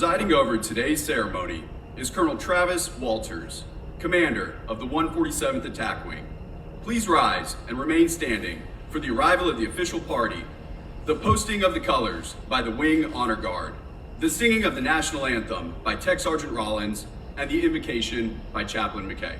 Presiding over today's ceremony is Colonel Travis Walters, Commander of the 147th Attack Wing. Please rise and remain standing for the arrival of the official party, the posting of the colors by the Wing Honor Guard, the singing of the national anthem by Tech Sergeant Rollins, and the invocation by Chaplain McKay.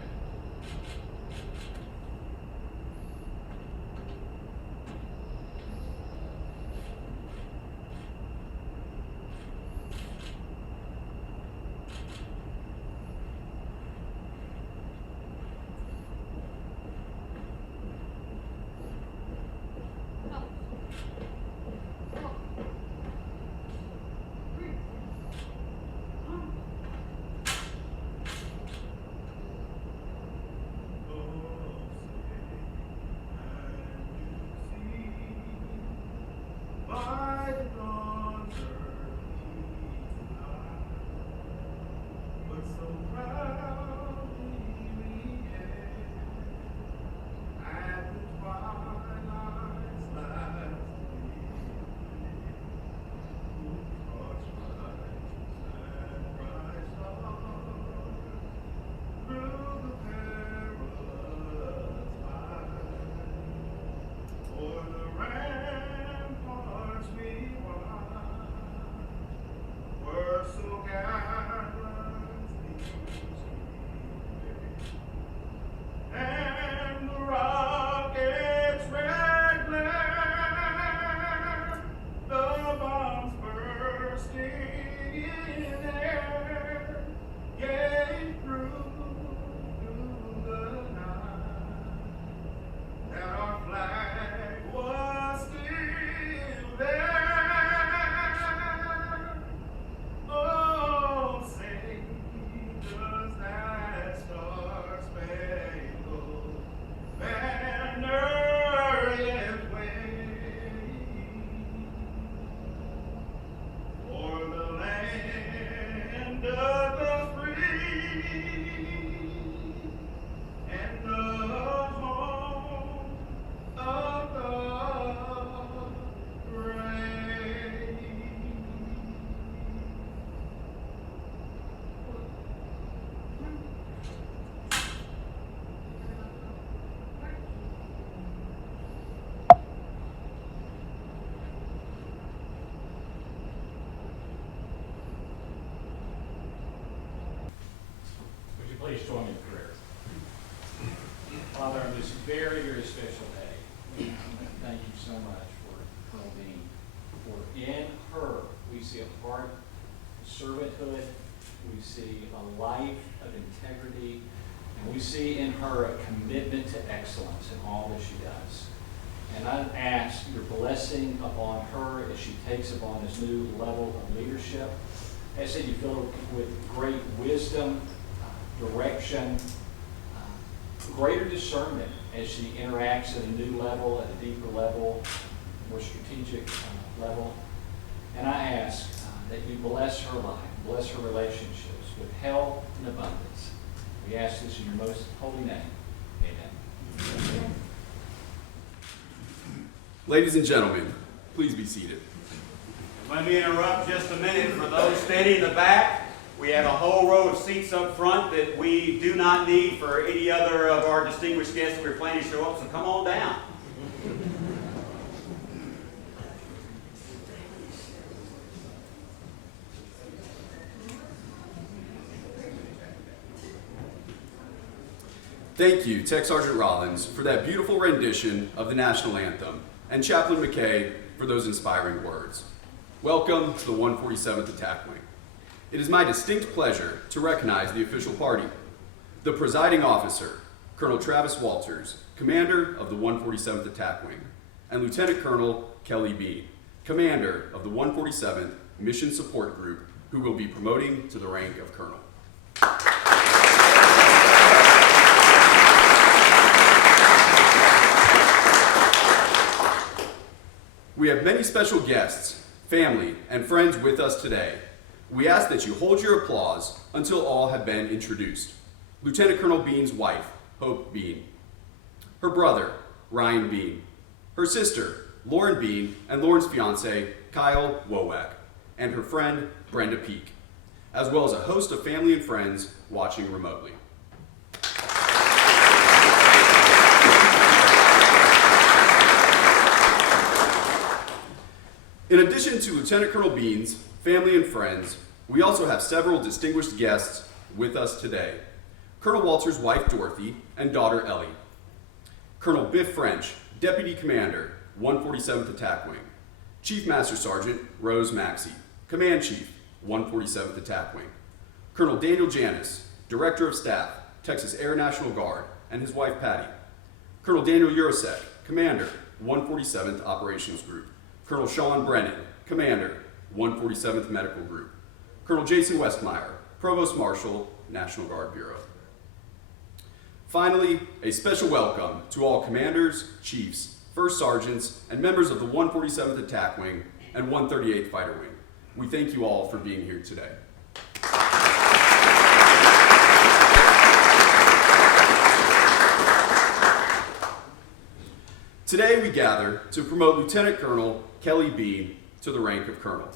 Please join me in prayer. Father, on this very, very special day, thank you so much for Colonel Dean. For in her, we see a heart of servanthood, we see a life of integrity, and we see in her a commitment to excellence in all that she does. And I ask your blessing upon her as she takes upon this new level of leadership. I said you fill her with great wisdom, direction, greater discernment as she interacts at a new level, at a deeper level, more strategic level. And I ask that you bless her life, bless her relationships with health and abundance. We ask this in your most holy name. Amen. Ladies and gentlemen, please be seated. Let me interrupt just a minute. For those standing in the back, we have a whole row of seats up front that we do not need for any other of our distinguished guests that we're planning to show up, so come on down. Thank you, Tech Sergeant Rollins, for that beautiful rendition of the national anthem, and Chaplain McKay for those inspiring words. Welcome to the 147th Attack Wing. It is my distinct pleasure to recognize the official party. The presiding officer, Colonel Travis Walters, Commander of the 147th Attack Wing, and Lieutenant Colonel Kelly Bean, Commander of the 147th Mission Support Group, who will be promoting to the rank of Colonel. We have many special guests, family, and friends with us today. We ask that you hold your applause until all have been introduced. Lieutenant Colonel Bean's wife, Hope Bean. Her brother, Ryan Bean. Her sister, Lauren Bean, and Lauren's fiance, Kyle Wowak. And her friend, Brenda Peak. as well as a host of family and friends watching remotely. In addition to Lieutenant Colonel Bean's family and friends, we also have several distinguished guests with us today. Colonel Walter's wife, Dorothy, and daughter, Ellie. Colonel Biff French, Deputy Commander, 147th Attack Wing. Chief Master Sergeant Rose Maxey, Command Chief, 147th Attack Wing. Colonel Daniel Janis, Director of Staff, Texas Air National Guard, and his wife, Patty. Colonel Daniel Urasek, Commander, 147th Operations Group. Colonel Sean Brennan, Commander, 147th Medical Group. Colonel Jason Westmeyer, Provost Marshal, National Guard Bureau. Finally, a special welcome to all commanders, chiefs, first sergeants, and members of the 147th Attack Wing and 138th Fighter Wing. We thank you all for being here today. Today we gather to promote Lieutenant Colonel Kelly Bean to the rank of Colonel.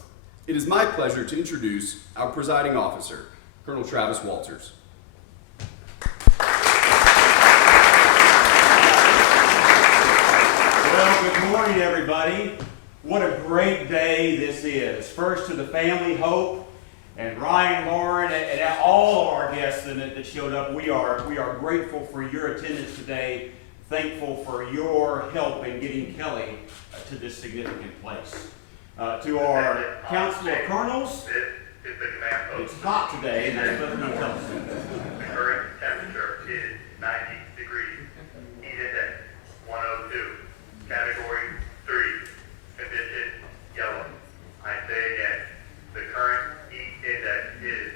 It is my pleasure to introduce our presiding officer, Colonel Travis Walters. Well, good morning, everybody. What a great day this is. First to the family, Hope, and Ryan, Lauren, and all of our guests that showed up. We are grateful for your attendance today, thankful for your help in getting Kelly to this significant place. To our Council of Colonels, it's hot today, and that's what they're going to tell us. The current temperature is 90 degrees. Heat index 102. Category 3. Condition yellow. I say again, the current heat index is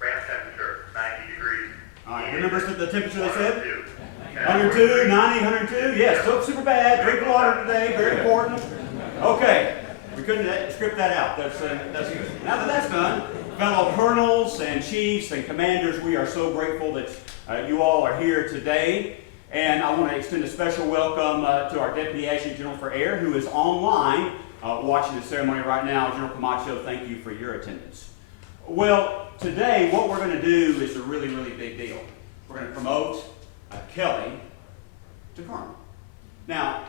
ramp temperature 90 degrees. All right, remember the temperature they said? 102. 102, 90, 102. Yes, so super bad. Drink water today, very important. Okay, we couldn't script that out. That's good. Now that that's done, fellow colonels and chiefs and commanders, we are so grateful that you all are here today. And I want to extend a special welcome to our Deputy Adjutant General for Air, who is online watching the ceremony right now. General Camacho, thank you for your attendance. Well, today what we're going to do is a really, really big deal. We're going to promote Kelly to Colonel. Now,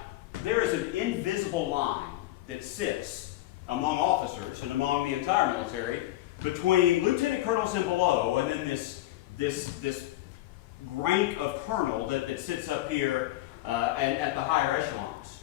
there is an invisible line that sits among officers and among the entire military between lieutenant colonels and below, and then this rank of colonel that sits up here and at the higher echelons.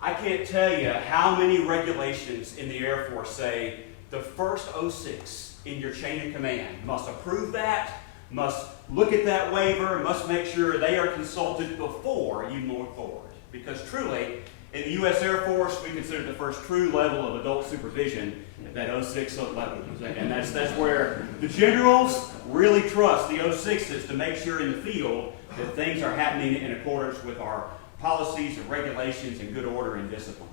I can't tell you how many regulations in the Air Force say the first 06 in your chain of command must approve that, must look at that waiver, must make sure they are consulted before you move forward. Because truly, in the U.S. Air Force, we consider the first true level of adult supervision at that 06 level. And that's where the generals really trust the 06s to make sure in the field that things are happening in accordance with our policies and regulations and good order and discipline.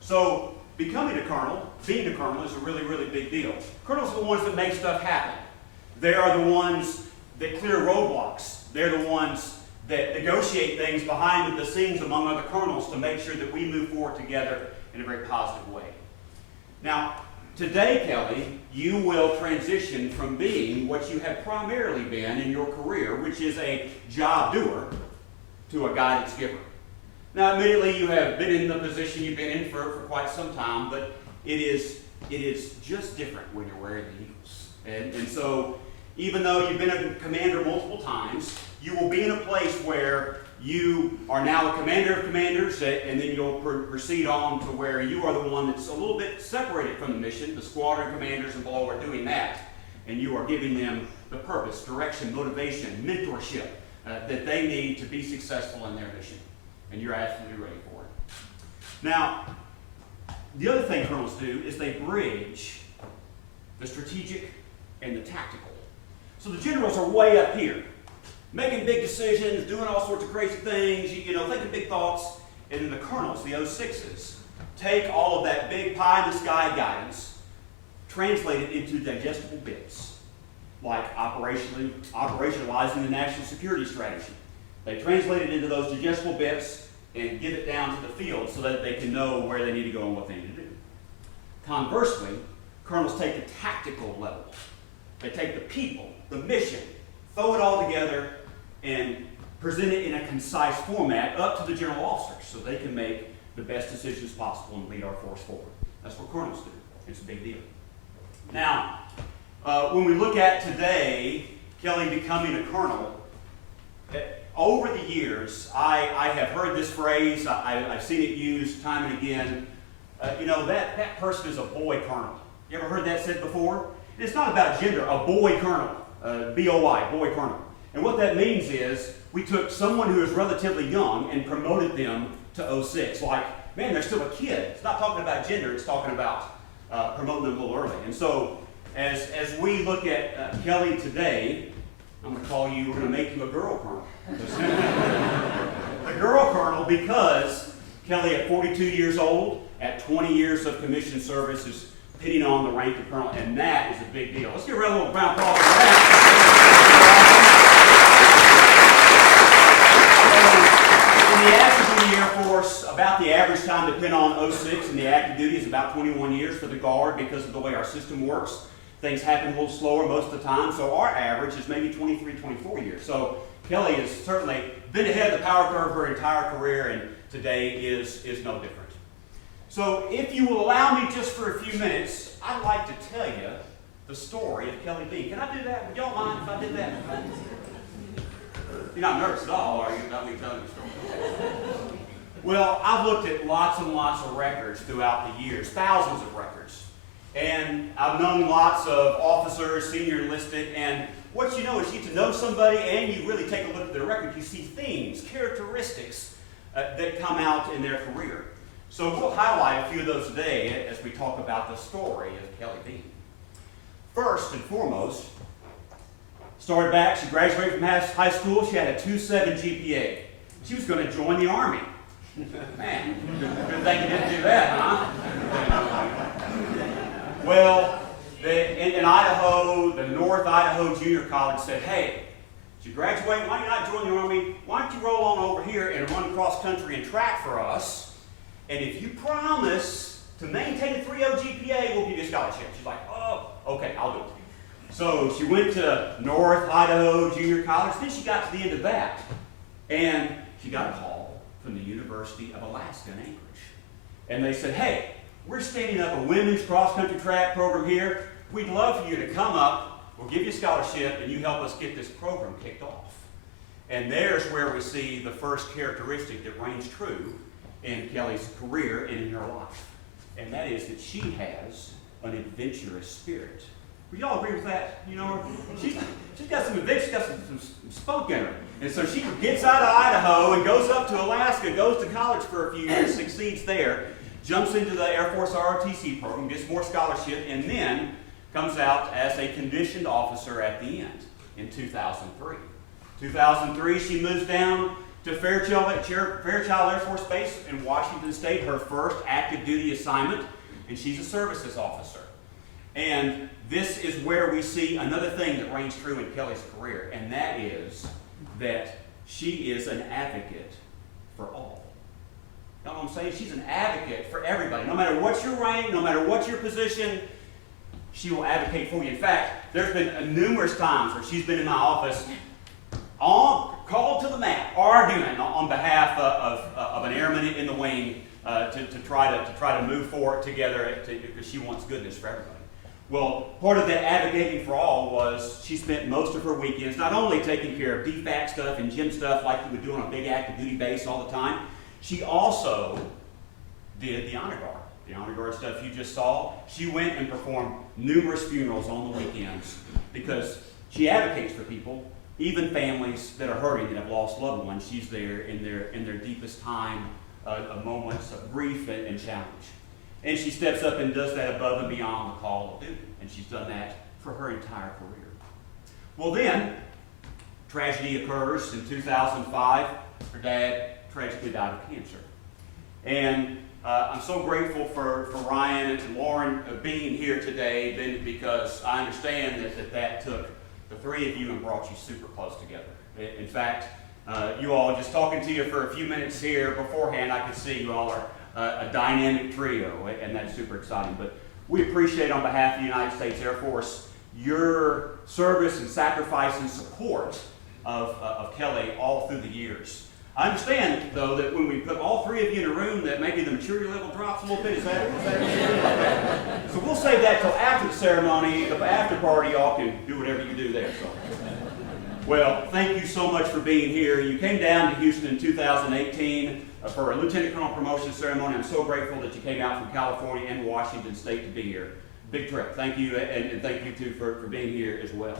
So becoming a colonel, being a colonel is a really, really big deal. Colonels are the ones that make stuff happen. They are the ones that clear roadblocks. They're the ones that negotiate things behind the scenes among other colonels to make sure that we move forward together in a very positive way. Now, today, Kelly, you will transition from being what you have primarily been in your career, which is a job doer, to a guidance giver. Now, admittedly, you have been in the position you've been in for quite some time, but it is just different when you're wearing the Eagles. And so, even though you've been a commander multiple times, you will be in a place where you are now a commander of commanders, and then you'll proceed on to where you are the one that's a little bit separated from the mission. The squadron commanders and below are doing that, and you are giving them the purpose, direction, motivation, mentorship that they need to be successful in their mission, and you're absolutely ready for it. Now, the other thing colonels do is they bridge the strategic and the tactical. So the generals are way up here, making big decisions, doing all sorts of crazy things, thinking big thoughts. And then the colonels, the 06s, take all of that big pie-in-the-sky guidance, translate it into digestible bits, like operationalizing the national security strategy. They translate it into those digestible bits and get it down to the field so that they can know where they need to go and what they need to do. Conversely, colonels take the tactical level. They take the people, the mission, throw it all together, and present it in a concise format up to the general officers so they can make the best decisions possible and lead our force forward. That's what colonels do. It's a big deal. Now, when we look at today, Kelly becoming a colonel, over the years, I have heard this phrase, I've seen it used time and again. That person is a boy colonel. You ever heard that said before? And it's not about gender, a boy colonel, B-O-Y, boy colonel. And what that means is we took someone who is relatively young and promoted them to 06. Like, man, they're still a kid. It's not talking about gender, it's talking about promoting them a little early. And so, as we look at Kelly today, I'm going to call you, we're going to make you a girl colonel. A girl colonel because Kelly at 42 years old, at 20 years of commissioned service, is pitting on the rank of colonel, and that is a big deal. Let's give her a little round of applause for that. In the active duty Air Force, about the average time to pin on 06 in the active duty is about 21 years for the Guard because of the way our system works. Things happen a little slower most of the time, so our average is maybe 23, 24 years. So Kelly has certainly been ahead of the power curve her entire career, and today is no different. So if you will allow me just for a few minutes, I'd like to tell you the story of Kelly B. Can I do that? Would y'all mind if I did that? You're not nervous at all, are you, about me telling you a story? Well, I've looked at lots and lots of records throughout the years, thousands of records. And I've known lots of officers, senior enlisted, and what you know is you get to know somebody and you really take a look at their record, you see themes, characteristics that come out in their career. So we'll highlight a few of those today as we talk about the story of Kelly B. First and foremost, started back, she graduated from high school, she had a 2.7 GPA. She was going to join the Army. Man, good thing you didn't do that, huh? Well, in Idaho, the North Idaho Junior College said, hey, did you graduate? Why don't you not join the Army? Why don't you roll on over here and run cross country and track for us? And if you promise to maintain a 3.0 GPA, we'll give you a scholarship. She's like, oh, okay, I'll do it. So she went to North Idaho Junior College. Then she got to the end of that. And she got a call from the University of Alaska in Anchorage. And they said, hey, we're standing up a women's cross-country track program here. We'd love for you to come up. We'll give you a scholarship, and you help us get this program kicked off. And there's where we see the first characteristic that reigns true in Kelly's career and in her life. And that is that she has an adventurous spirit. Would y'all agree with that? You know, she's got some adventure, she's got some spunk in her. And so she gets out of Idaho and goes up to Alaska, goes to college for a few years, succeeds there, jumps into the Air Force ROTC program, gets more scholarship, and then comes out as a conditioned officer at the end in 2003. 2003, she moves down to Fairchild Air Force Base in Washington State, her first active duty assignment, and she's a services officer. And this is where we see another thing that reigns true in Kelly's career, and that is that she is an advocate for all. You know what I'm saying? She's an advocate for everybody. No matter what your rank, no matter what your position, she will advocate for you. In fact, there's been numerous times where she's been in my office called to the mat, arguing on behalf of an airman in the wing to try to move forward together because she wants goodness for everybody. Well, part of that advocating for all was she spent most of her weekends not only taking care of DFAC stuff and gym stuff like you would do on a big active duty base all the time, she also did the honor guard. The honor guard stuff you just saw. She went and performed numerous funerals on the weekends because she advocates for people, even families that are hurting, that have lost loved ones. She's there in their deepest time, moments of grief and challenge. And she steps up and does that above and beyond the call of duty. And she's done that for her entire career. Well then, tragedy occurs in 2005. Her dad tragically died of cancer. And I'm so grateful for Ryan and Lauren being here today, because I understand that took the three of you and brought you super close together. In fact, you all, just talking to you for a few minutes here beforehand, I could see you all are a dynamic trio, and that's super exciting. But we appreciate on behalf of the United States Air Force your service and sacrifice and support of Kelly all through the years. I understand, though, that when we put all three of you in a room, that maybe the maturity level drops a little bit. Is that so we'll save that till after the ceremony, the after party. Y'all can do whatever you do there. So. Well, thank you so much for being here. You came down to Houston in 2018 for a lieutenant colonel promotion ceremony. I'm so grateful that you came out from California and Washington State to be here. Big trip. Thank you, and thank you too for being here as well.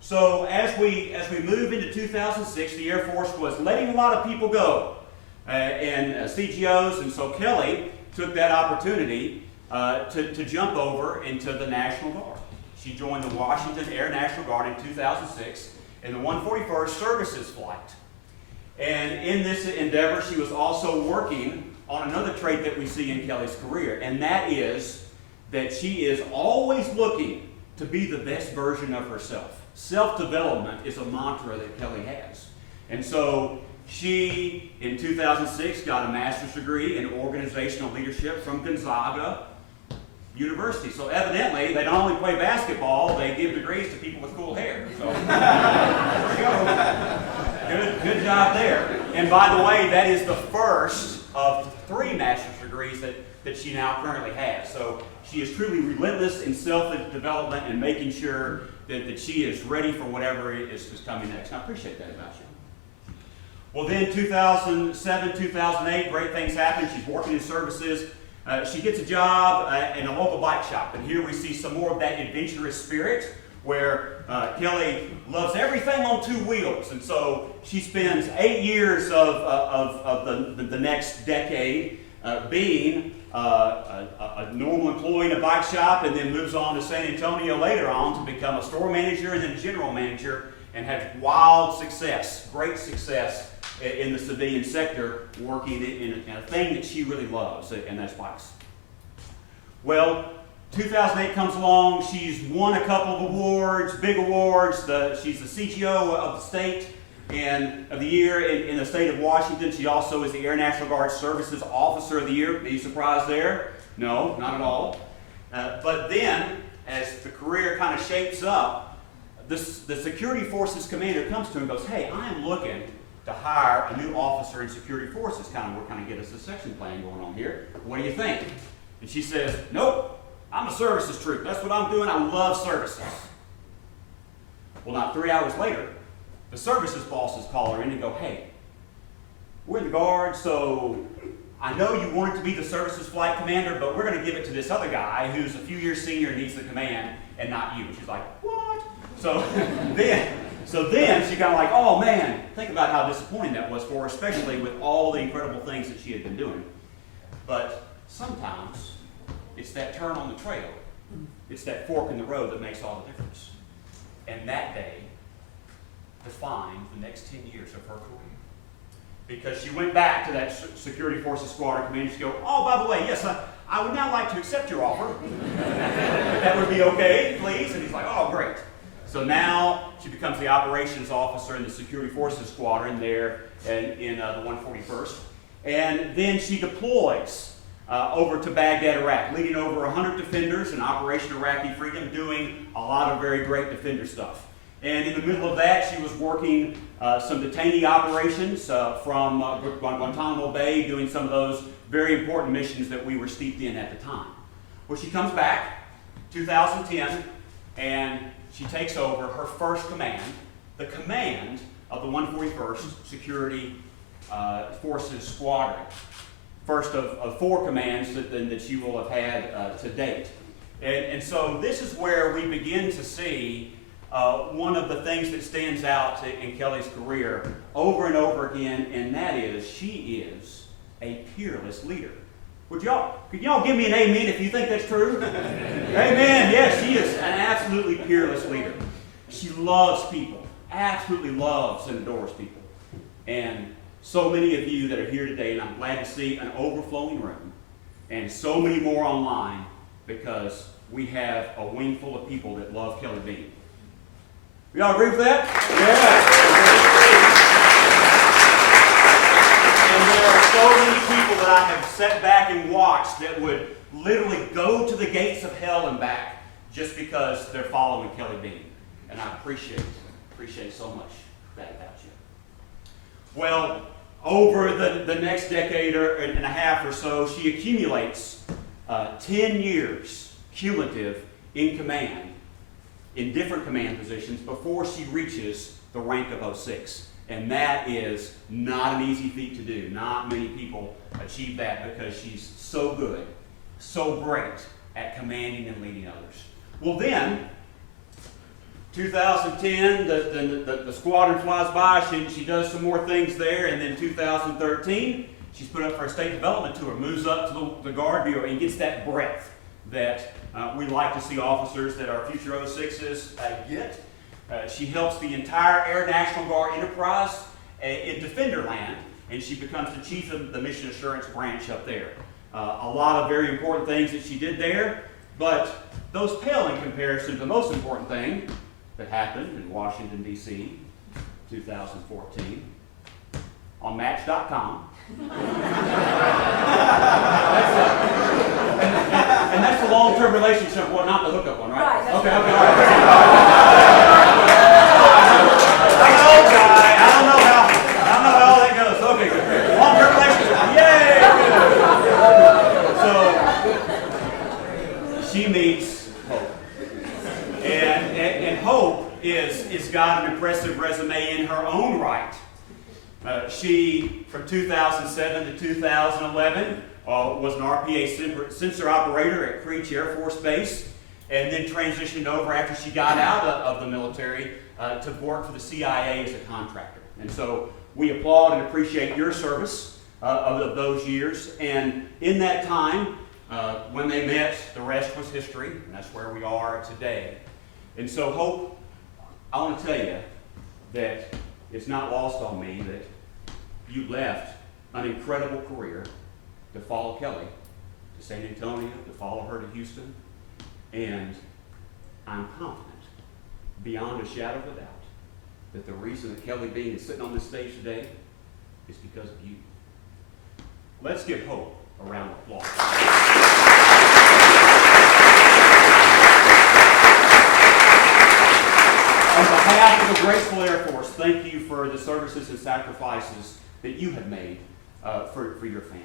So as we move into 2006, the Air Force was letting a lot of people go, and CGOs, and so Kelly took that opportunity to jump over into the National Guard. She joined the Washington Air National Guard in 2006 in the 141st Services Flight. And in this endeavor, she was also working on another trait that we see in Kelly's career, and that is that she is always looking to be the best version of herself. Self-development is a mantra that Kelly has. And so she, in 2006, got a master's degree in organizational leadership from Gonzaga University. So evidently, they don't only play basketball, they give degrees to people with cool hair. So there you go. Good job there. And by the way, that is the first of 3 master's degrees that she now currently has. So she is truly relentless in self-development and making sure that she is ready for whatever is coming next. And I appreciate that about you. Well, then 2007, 2008, great things happen. She's working in services. She gets a job in a local bike shop. And here we see some more of that adventurous spirit where Kelly loves everything on 2 wheels. And so she spends 8 years of the next decade being a normal employee in a bike shop, and then moves on to San Antonio later on to become a store manager and then a general manager, and had wild success, great success in the civilian sector, working in a thing that she really loves, and that's bikes. Well, 2008 comes along. She's won a couple of awards, big awards. She's the CGO of the state and of the year in the state of Washington. She also is the Air National Guard Services Officer of the Year. Any surprise there? No, not at all. But then, as the career kind of shapes up, the Security Forces commander comes to him and goes, "Hey, I'm looking to hire a new officer in Security Forces. We're kind of get us a succession plan going on here. What do you think?" And she says, "Nope, I'm a services troop. That's what I'm doing. I love services." Well, not 3 hours later, the services bosses call her in and go, "Hey, we're in the Guard, so I know you wanted to be the services flight commander, but we're going to give it to this other guy who's a few years senior and needs the command, and not you." She's like, "What?" So then she kind of like, oh man, think about how disappointing that was for her, especially with all the incredible things that she had been doing. But sometimes it's that turn on the trail, it's that fork in the road that makes all the difference. And that day defined the next 10 years of her career. Because she went back to that Security Forces Squadron commander. She goes, "Oh, by the way, yes, I would now like to accept your offer. If that would be okay, please." And he's like, "Oh, great." So now she becomes the operations officer in the Security Forces Squadron there in the 141st. And then she deploys over to Baghdad, Iraq, leading over 100 defenders in Operation Iraqi Freedom, doing a lot of very great defender stuff. And in the middle of that, she was working some detainee operations from Guantanamo Bay, doing some of those very important missions that we were steeped in at the time. Well, she comes back, 2010, and she takes over her first command, the command of the 141st Security Forces Squadron. First of 4 commands that she will have had to date. And so this is where we begin to see one of the things that stands out in Kelly's career over and over again, and that is she is a peerless leader. Could y'all give me an amen if you think that's true? Amen. Yes, she is an absolutely peerless leader. She loves people, absolutely loves and adores people. And so many of you that are here today, and I'm glad to see an overflowing room, and so many more online, because we have a wing full of people that love Kelly Bean. Y'all agree with that? Yeah. And there are so many people that I have sat back and watched that would literally go to the gates of hell and back just because they're following Kelly Bean. And I appreciate so much that about you. Well, over the next decade and a half or so, she accumulates 10 years cumulative in command, in different command positions, before she reaches the rank of 06. And that is not an easy feat to do. Not many people achieve that because she's so good, so great at commanding and leading others. Well then, 2010, the squadron flies by, she does some more things there, and then 2013, she's put up for a state development tour, moves up to the Guard Bureau and gets that breadth that we like to see officers that are future 06s get. She helps the entire Air National Guard enterprise in Defender Land, and she becomes the chief of the Mission Assurance branch up there. A lot of very important things that she did there, but those pale in comparison to the most important thing that happened in Washington, D.C., 2014, on Match.com. And that's the long-term relationship one, not the hookup one, right? Right. Okay, all right. I'm an old guy. I don't know how all that goes. Okay, good. Long-term relationship. Yay! So she meets Hope. And Hope is got an impressive resume in her own right. She, from 2007 to 2011, was an RPA sensor operator at Creech Air Force Base, and then transitioned over after she got out of the military to work for the CIA as a contractor. And so we applaud and appreciate your service of those years. And in that time, when they met, the rest was history, and that's where we are today. And so, Hope, I want to tell you that it's not lost on me that you left an incredible career to follow Kelly to San Antonio, to follow her to Houston, and I'm confident, beyond a shadow of a doubt, that the reason that Kelly Bean is sitting on this stage today is because of you. Let's give Hope a round of applause. On behalf of the Graceful Air Force, thank you for the services and sacrifices that you have made for your family.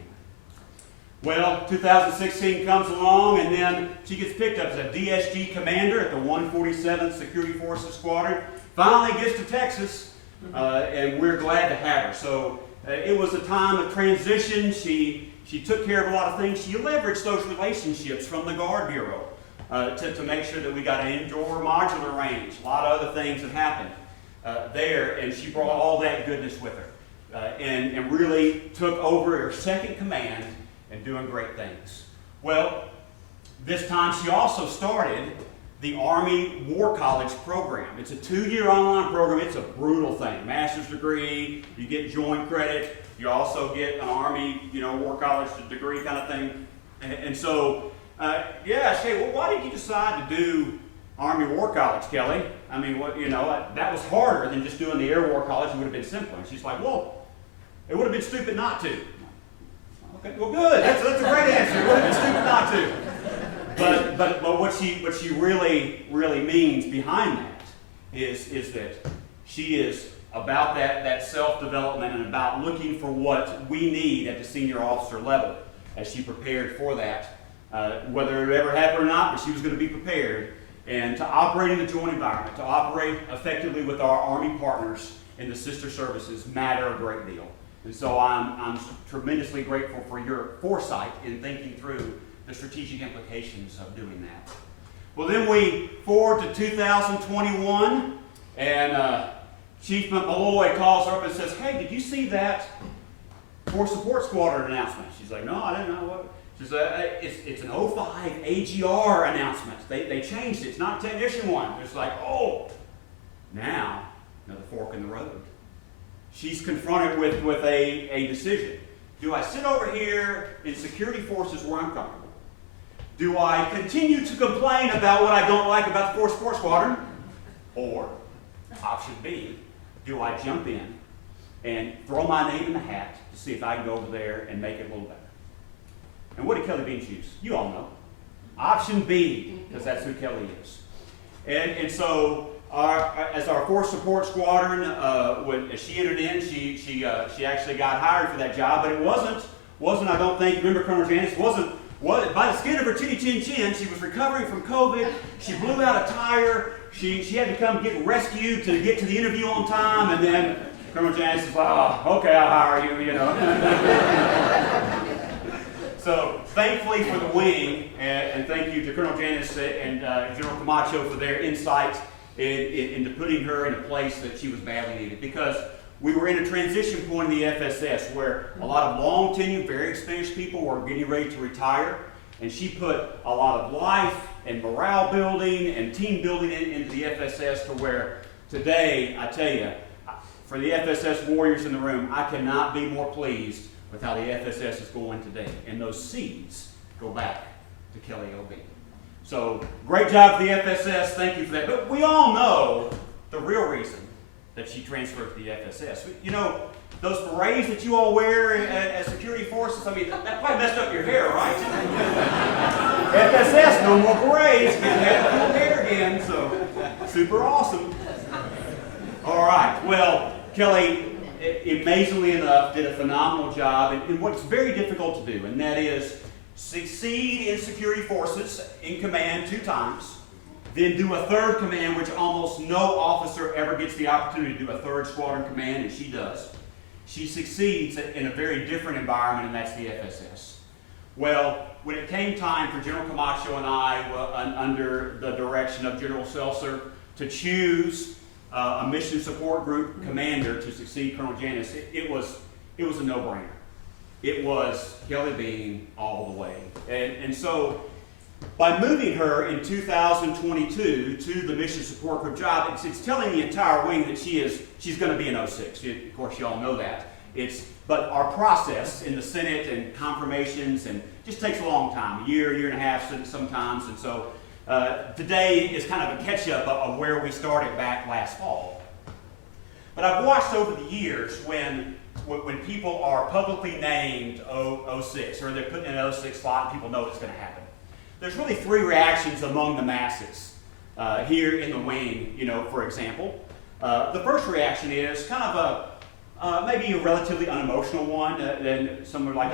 Well, 2016 comes along, and then she gets picked up as a DSG commander at the 147th Security Forces Squadron. Finally gets to Texas, and we're glad to have her. So it was a time of transition. She took care of a lot of things. She leveraged those relationships from the Guard Bureau to make sure that we got an indoor modular range. A lot of other things that happened there, and she brought all that goodness with her and really took over her second command and doing great things. Well, this time she also started the Army War College program. It's a 2-year online program. It's a brutal thing. Master's degree, you get joint credit, you also get an Army, War College degree kind of thing. And so, I say, well, why did you decide to do Army War College, Kelly? I mean, that was harder than just doing the Air War College. It would have been simpler. And she's like, well, it would have been stupid not to. Okay, well, good. That's a great answer. It would have been stupid not to. But what she really means behind that is that she is about that self-development and about looking for what we need at the senior officer level as she prepared for that. Whether it ever happened or not, but she was going to be prepared. And to operate in the joint environment, to operate effectively with our Army partners in the sister services matter a great deal. And so I'm tremendously grateful for your foresight in thinking through the strategic implications of doing that. Well, then we forward to 2021, and Chief Malloy calls her up and says, hey, did you see that Force Support Squadron announcement? She's like, no, I didn't know what. She says, it's an 05 AGR announcement. They changed it. It's not a technician one. It's like, oh, now, another fork in the road. She's confronted with a decision. Do I sit over here in security forces where I'm comfortable? Do I continue to complain about what I don't like about the Force Support Squadron? Or, option B, do I jump in and throw my name in the hat to see if I can go over there and make it a little better? And what did Kelly Bean choose? You all know. Option B, because that's who Kelly is. And so, as our force support squadron, as she entered in, she actually got hired for that job, but it wasn't I don't think, remember Colonel Janice, wasn't by the skin of her chinny chin chin. She was recovering from COVID. She blew out a tire. She had to come get rescued to get to the interview on time, and then Colonel Janice was like, oh, okay, I'll hire you, you know. So thankfully for the wing, and thank you to Colonel Janice and General Camacho for their insight into putting her in a place that she was badly needed, because we were in a transition point in the FSS where a lot of long tenured, very experienced people were getting ready to retire, and she put a lot of life and morale building and team building into the FSS, to where today, I tell you, for the FSS warriors in the room, I cannot be more pleased with how the FSS is going today. And those seeds go back to Kelly O.B. So, great job for the FSS. Thank you for that. But we all know the real reason that she transferred to the FSS. You know, those berets that you all wear as security forces, I mean, that probably messed up your hair, right? FSS, no more berets. Getting that cool hair again, so super awesome. All right, well, Kelly, amazingly enough, did a phenomenal job in what's very difficult to do, and that is succeed in security forces in command 2 times, then do a 3rd command, which almost no officer ever gets the opportunity to do a 3rd squadron command, and she does. She succeeds in a very different environment, and that's the FSS. Well, when it came time for General Camacho and I, under the direction of General Seltzer, to choose a mission support group commander to succeed Colonel Janice, it was a no-brainer. It was Kelly Bean all the way. And so, by moving her in 2022 to the mission support group job, it's telling the entire wing that she's going to be an 06. Of course, you all know that. But our process in the Senate and confirmations and just takes a long time, a year and a half sometimes. And so today is kind of a catch-up of where we started back last fall. But I've watched over the years when people are publicly named 06, or they're put in an 06 slot and people know it's going to happen. There's really 3 reactions among the masses here in the wing, you know, for example. The first reaction is kind of maybe a relatively unemotional one. Then some are like,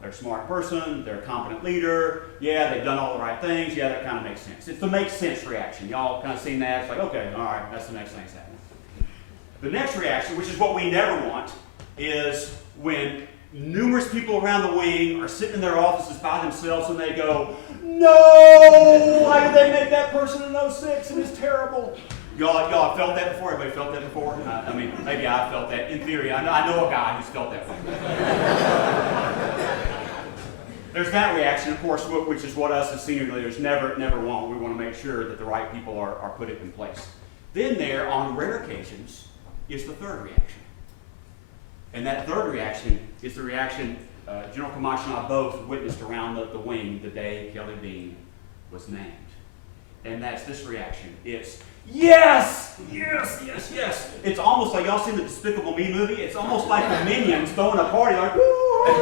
they're a smart person, they're a competent leader, yeah, they've done all the right things, yeah, that kind of makes sense. It's the make sense reaction. Y'all kind of seen that? It's like, okay, all right, that's the next thing that's happening. The next reaction, which is what we never want, is when numerous people around the wing are sitting in their offices by themselves and they go, no, why did they make that person an 06 and it's terrible? Y'all have felt that before? Everybody felt that before? I mean, maybe I've felt that. In theory, I know a guy who's felt that before. There's that reaction, of course, which is what us as senior leaders never want. We want to make sure that the right people are put in place. Then there, on rare occasions, is the 3rd reaction. And that 3rd reaction is the reaction General Camacho and I both witnessed around the wing the day Kelly Bean was named. And that's this reaction. It's, yes! Yes, yes, yes! It's almost like, y'all seen the Despicable Me movie? It's almost like the Minions throwing a party, like, woo!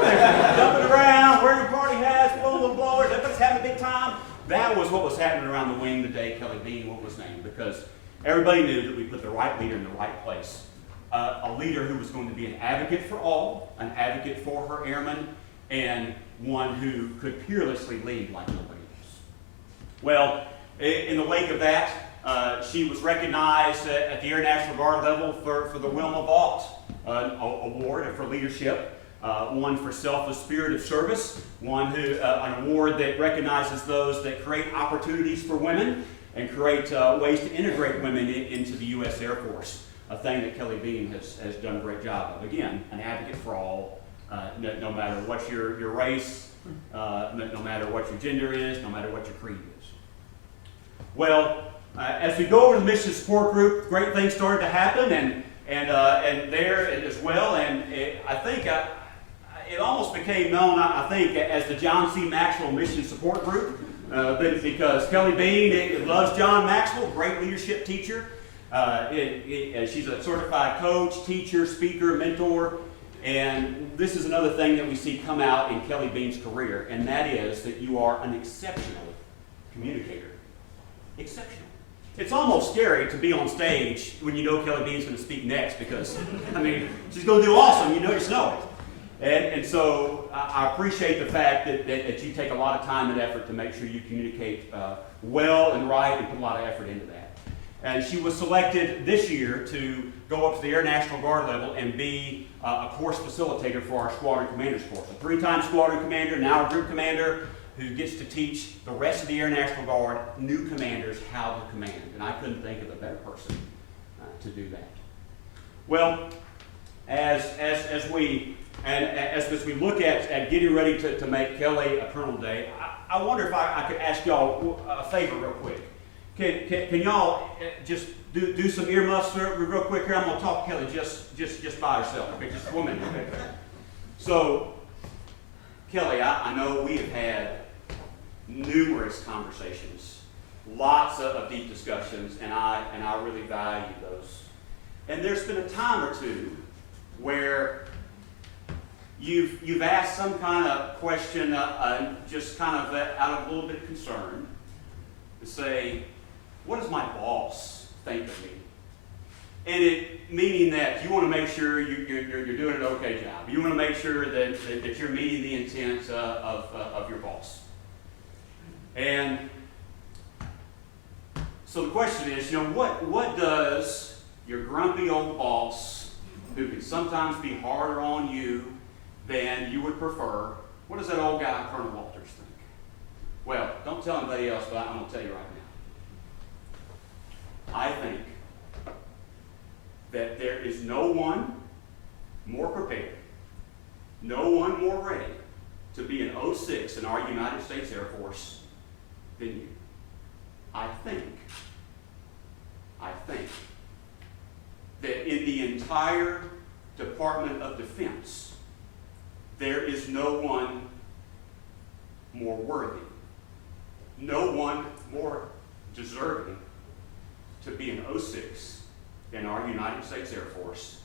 They're jumping around, wearing party hats, blowing blowers, everybody's having a big time. That was what was happening around the wing the day Kelly Bean was named, because everybody knew that we put the right leader in the right place. A leader who was going to be an advocate for all, an advocate for her airmen, and one who could peerlessly lead like nobody else. Well, in the wake of that, she was recognized at the Air National Guard level for the Wilma Vault Award for leadership, one for selfless spirit of service, an award that recognizes those that create opportunities for women and create ways to integrate women into the U.S. Air Force. A thing that Kelly Bean has done a great job of. Again, an advocate for all, no matter what your race, no matter what your gender is, no matter what your creed is. Well, as we go over to the mission support group, great things started to happen, and there as well. And I think it almost became known, I think, as the John C. Maxwell Mission Support Group, because Kelly Bean loves John Maxwell, great leadership teacher. She's a certified coach, teacher, speaker, mentor. And this is another thing that we see come out in Kelly Bean's career, and that is that you are an exceptional communicator. Exceptional. It's almost scary to be on stage when you know Kelly Bean's going to speak next because, I mean, she's going to do awesome. You know it. And so I appreciate the fact that you take a lot of time and effort to make sure you communicate well and right and put a lot of effort into that. And she was selected this year to go up to the Air National Guard level and be a course facilitator for our Squadron Commanders course. A 3-time Squadron Commander, now a Group Commander, who gets to teach the rest of the Air National Guard new commanders how to command. And I couldn't think of a better person to do that. Well, as we look at getting ready to make Kelly a Colonel Day, I wonder if I could ask y'all a favor real quick. Can y'all just do some earmuffs real quick here? I'm going to talk to Kelly just by herself. Okay, just a woman. Okay. So, Kelly, I know we have had numerous conversations, lots of deep discussions, and I really value those. And there's been a time or two where you've asked some kind of question, just kind of out of a little bit of concern, to say, what does my boss think of me? And it meaning that you want to make sure you're doing an okay job. You want to make sure that you're meeting the intent of your boss. And so the question is, what does your grumpy old boss, who can sometimes be harder on you than you would prefer, what does that old guy, Colonel Walters, think? Well, don't tell anybody else, but I'm going to tell you right now. I think that there is no one more prepared, no one more ready to be an 06 in our United States Air Force than you. I think that in the entire Department of Defense, there is no one more worthy, no one more deserving to be an 06 in our United States Air Force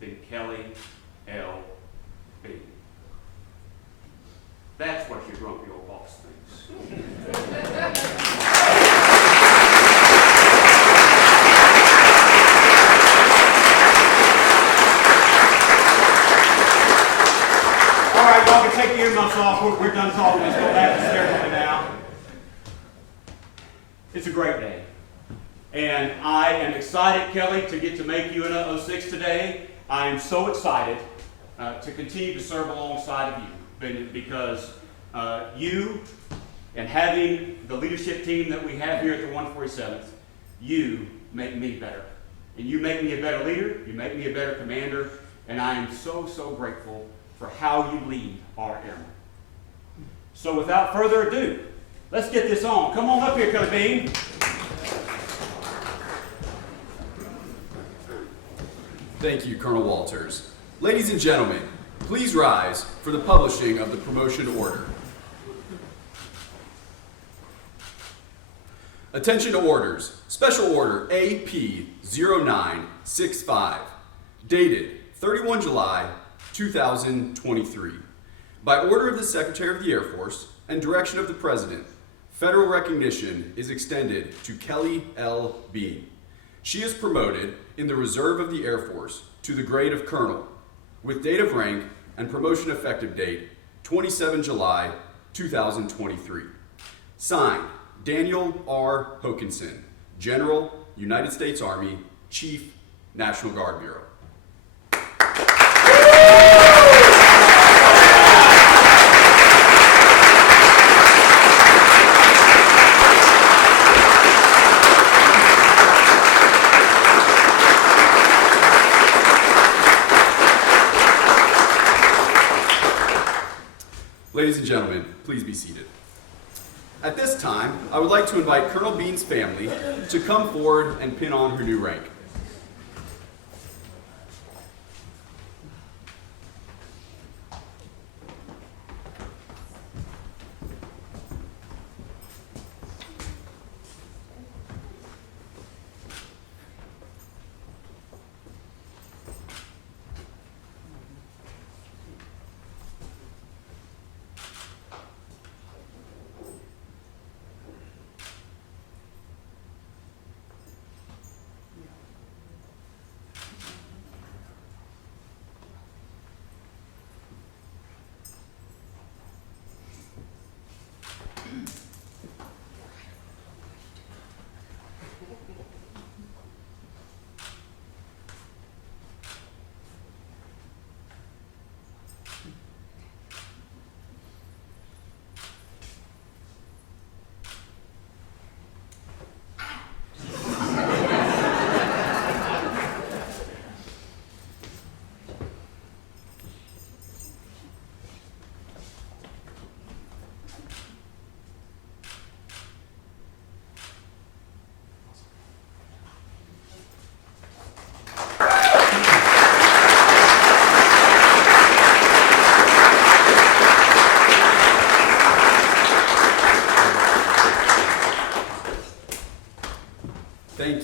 than Kelly L. Bean. That's what your grumpy old boss thinks. All right, y'all can take the earmuffs off. We're done talking. Let's go back to the ceremony now. It's a great day. And I am excited, Kelly, to get to make you an 06 today. I am so excited to continue to serve alongside of you because you and having the leadership team that we have here at the 147th, you make me better. And you make me a better leader, you make me a better commander, and I am so, so grateful for how you lead our airmen. So without further ado, let's get this on. Come on up here, Kelly Bean. Thank you, Colonel Walters. Ladies and gentlemen, please rise for the publishing of the promotion order. Attention to orders. Special Order AP-0965, dated 31 July 2023. By order of the Secretary of the Air Force and direction of the President, federal recognition is extended to Kelly L. Bean. She is promoted in the Reserve of the Air Force to the grade of Colonel, with date of rank and promotion effective date 27 July 2023. Signed, Daniel R. Hokanson, General, United States Army, Chief, National Guard Bureau. Ladies and gentlemen, please be seated. At this time, I would like to invite Colonel Bean's family to come forward and pin on her new rank.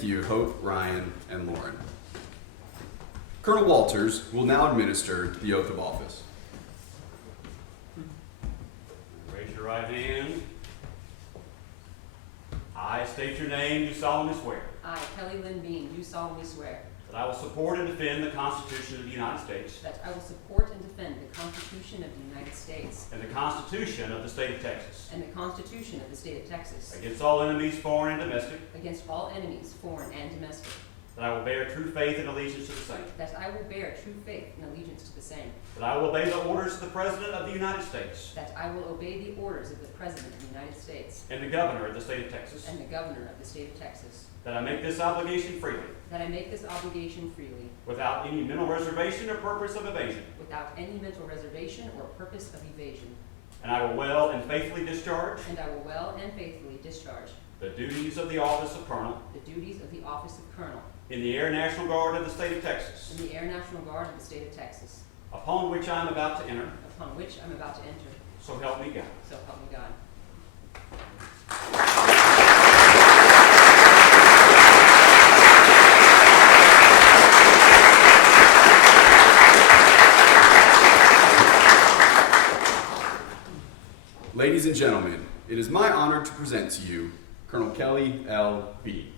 Thank you, Hope, Ryan, and Lauren. Colonel Walters will now administer the oath of office. Raise your right hand. I state your name, do solemnly swear I, Kelly Lynn Bean, do solemnly swear that I will support and defend the Constitution of the United States that I will support and defend the Constitution of the United States and the Constitution of the State of Texas and the Constitution of the State of Texas against all enemies, foreign and domestic, against all enemies, foreign and domestic, that I will bear true faith and allegiance to the same, that I will bear true faith and allegiance to the same, that I will obey the orders of the President of the United States that I will obey the orders of the President of the United States and the Governor of the State of Texas, and the Governor of the State of Texas, that I make this obligation freely, that I make this obligation freely, without any mental reservation or purpose of evasion, without any mental reservation or purpose of evasion, and I will well and faithfully discharge and I will well and faithfully discharge the duties of the office of Colonel the duties of the office of Colonel in the Air National Guard of the State of Texas, in the Air National Guard of the State of Texas, upon which I am about to enter, upon which I'm about to enter. so help me God. So help me God. Ladies and gentlemen, it is my honor to present to you Colonel Kelly L. Bean.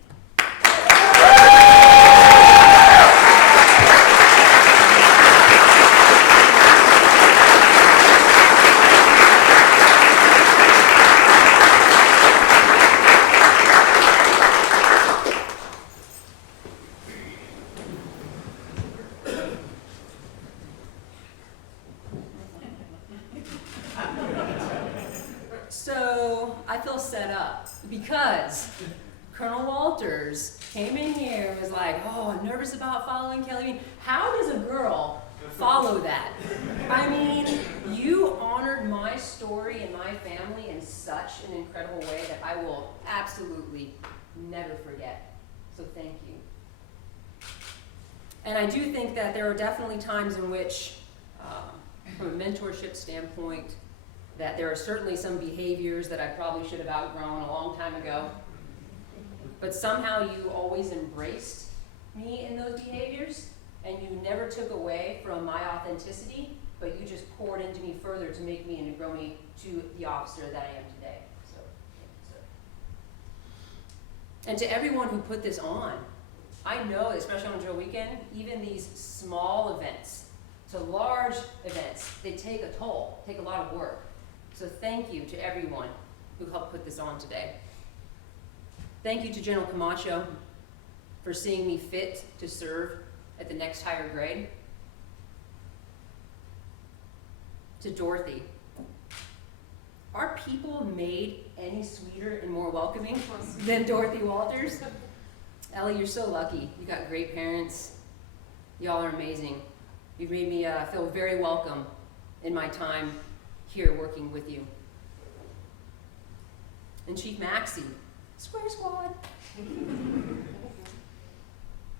So I feel set up because Colonel Walters came in here and was like, oh, I'm nervous about following Kelly Bean. How does a girl follow that? I mean, you honored my story and my family in such an incredible way that I will absolutely never forget. So thank you. And I do think that there are definitely times in which, from a mentorship standpoint, that there are certainly some behaviors that I probably should have outgrown a long time ago. But somehow you always embraced me in those behaviors, and you never took away from my authenticity, but you just poured into me further to make me and to grow me to the officer that I am today. So, thank you, sir. And to everyone who put this on, I know, especially on drill weekend, even these small events to large events, they take a toll, take a lot of work. So thank you to everyone who helped put this on today. Thank you to General Camacho for seeing me fit to serve at the next higher grade. To Dorothy, are people made any sweeter and more welcoming than Dorothy Walters? Ellie, you're so lucky. You got great parents. Y'all are amazing. You've made me feel very welcome in my time here working with you. And Chief Maxey, Square Squad.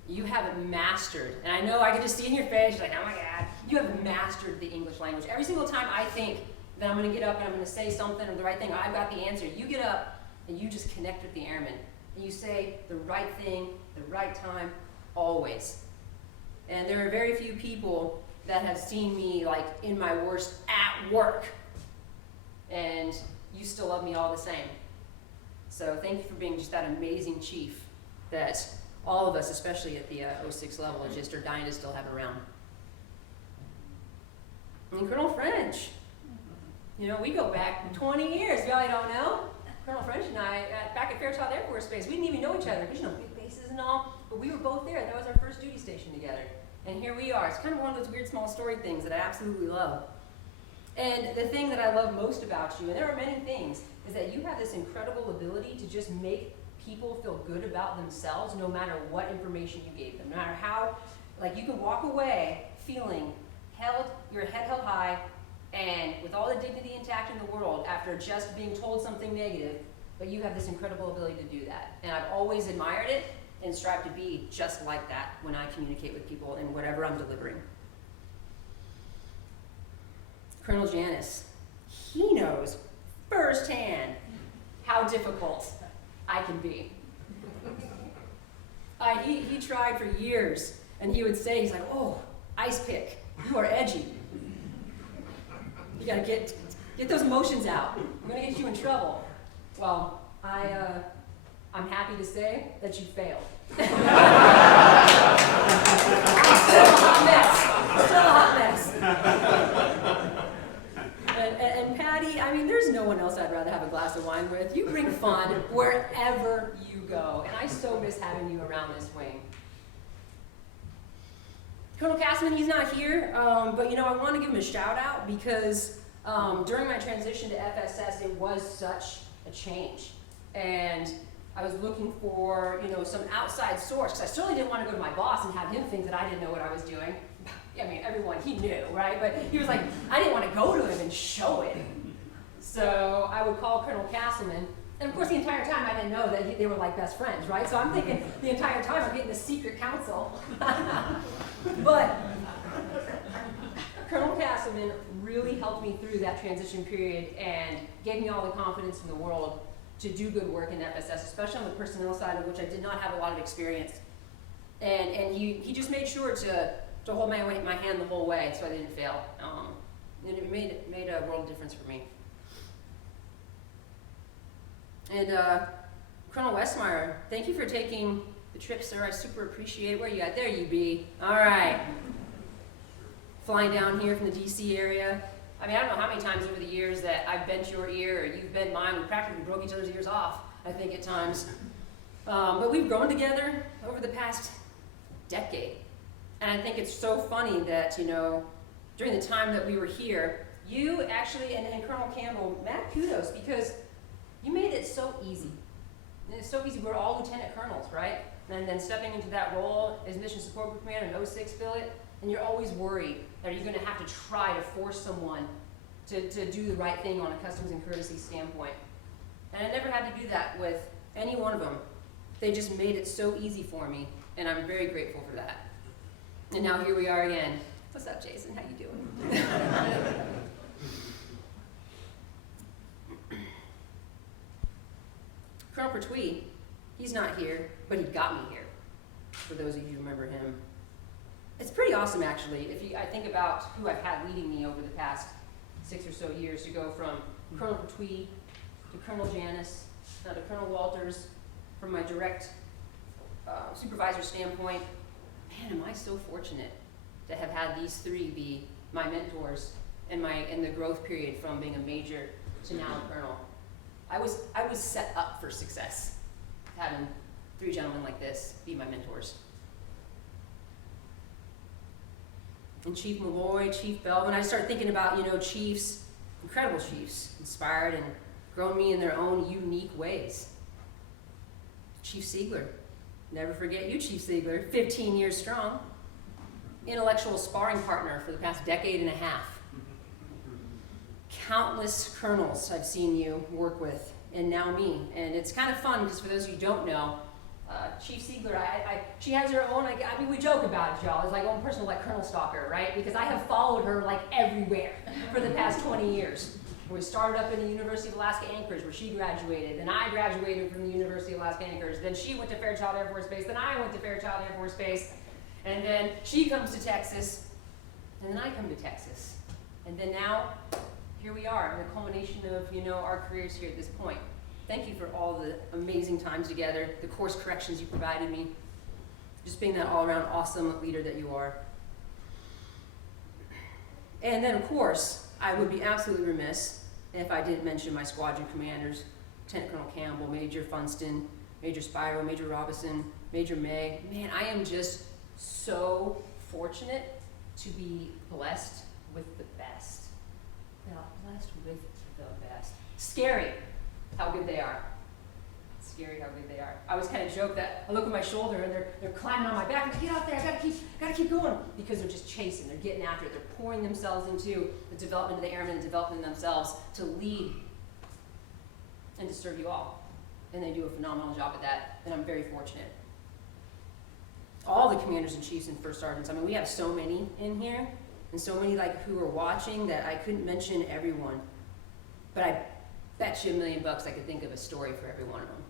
You have it mastered, and I know I can just see in your face, you're like, oh my God, you have mastered the English language. Every single time I think that I'm gonna get up and I'm gonna say something or the right thing, I've got the answer. You get up and you just connect with the airmen. And you say the right thing, the right time, always. And there are very few people that have seen me like in my worst at work. And you still love me all the same. So thank you for being just that amazing chief that all of us, especially at the 06 level, just are dying to still have around. And Colonel French, you know, we go back 20 years, y'all don't know. Colonel French and I, back at Fairchild Air Force Base, we didn't even know each other, because you know, big bases and all, but we were both there. That was our first duty station together. And here we are. It's kind of one of those weird small story things that I absolutely love. And the thing that I love most about you, and there are many things, is that you have this incredible ability to just make people feel good about themselves no matter what information you gave them. No matter how, like you can walk away feeling your head held high, and with all the dignity intact in the world after just being told something negative, but you have this incredible ability to do that. And I've always admired it and strive to be just like that when I communicate with people in whatever I'm delivering. Colonel Janis, he knows firsthand how difficult I can be. He tried for years, and he would say, he's like, oh, ice pick, you are edgy. You gotta get those emotions out. I'm gonna get you in trouble. Well, I'm happy to say that you failed. I'm still a hot mess. And Patty, I mean, there's no one else I'd rather have a glass of wine with. You bring fun wherever you go, and I so miss having you around this wing. Colonel Castleman, he's not here, but you know, I want to give him a shout out because during my transition to FSS, it was such a change. And I was looking for, you know, some outside source, because I certainly didn't want to go to my boss and have him think that I didn't know what I was doing. I mean, everyone, he knew, right? But he was like, I didn't want to go to him and show it. So I would call Colonel Castleman, and of course the entire time I didn't know that they were like best friends, right? So I'm thinking the entire time I'm getting this secret counsel. But Colonel Castleman really helped me through that transition period and gave me all the confidence in the world to do good work in FSS, especially on the personnel side, of which I did not have a lot of experience. And he just made sure to hold my hand the whole way so I didn't fail. And it made a world of difference for me. And Colonel Westmeyer, thank you for taking the trip, sir. I super appreciate where you at. There you be. All right. Flying down here from the DC area. I mean, I don't know how many times over the years that I've bent your ear or you've bent mine. We practically broke each other's ears off, I think, at times. But we've grown together over the past decade. And I think it's so funny that, you know, during the time that we were here, you actually, and Colonel Campbell, mad kudos, because you made it so easy. And it's so easy. We're all lieutenant colonels, right? And then stepping into that role as mission support group commander in 06 billet, and you're always worried that you're going to have to try to force someone to do the right thing on a customs and courtesy standpoint. And I never had to do that with any one of them. They just made it so easy for me, and I'm very grateful for that. And now here we are again. What's up, Jason? How you doing? Colonel Pertwee, he's not here, but he got me here, for those of you who remember him. It's pretty awesome, actually, I think about who I've had leading me over the past 6 or so years, to go from Colonel Pertwee to Colonel Janis, now to Colonel Walters. From my direct supervisor standpoint, man, am I so fortunate to have had these three be my mentors in the growth period from being a major to now a colonel. I was set up for success, having three gentlemen like this be my mentors. And Chief Malloy, Chief Belvin, I started thinking about, you know, chiefs, incredible chiefs, inspired and grown me in their own unique ways. Chief Siegler, never forget you, Chief Siegler, 15 years strong, intellectual sparring partner for the past decade and a half. Countless colonels I've seen you work with, and now me. And it's kind of fun, because for those of you who don't know, Chief Siegler, she has her own, I mean, we joke about it, y'all. It's like one personal, like, Colonel Stalker, right? Because I have followed her, like, everywhere for the past 20 years. We started up in the University of Alaska Anchorage, where she graduated. Then I graduated from the University of Alaska Anchorage. Then she went to Fairchild Air Force Base. Then I went to Fairchild Air Force Base. And then she comes to Texas. And then I come to Texas. And then now, here we are, the culmination of, you know, our careers here at this point. Thank you for all the amazing times together, the course corrections you provided me, just being that all-around awesome leader that you are. And then, of course, I would be absolutely remiss if I didn't mention my squadron commanders, Lieutenant Colonel Campbell, Major Funston, Major Spiro, Major Robinson, Major May. Man, I am just so fortunate to be blessed with the best. Yeah, blessed with the best. Scary how good they are. Scary how good they are. I always kind of joke that I look at my shoulder and they're climbing on my back. I'm like, get out there, I gotta keep going. Because they're just chasing, they're getting after it. They're pouring themselves into the development of the airmen and developing themselves to lead and to serve you all. And they do a phenomenal job at that, and I'm very fortunate. All the commanders and chiefs and first sergeants, I mean, we have so many in here, and so many like who are watching that I couldn't mention everyone. But I bet you $1 million I could think of a story for every one of them.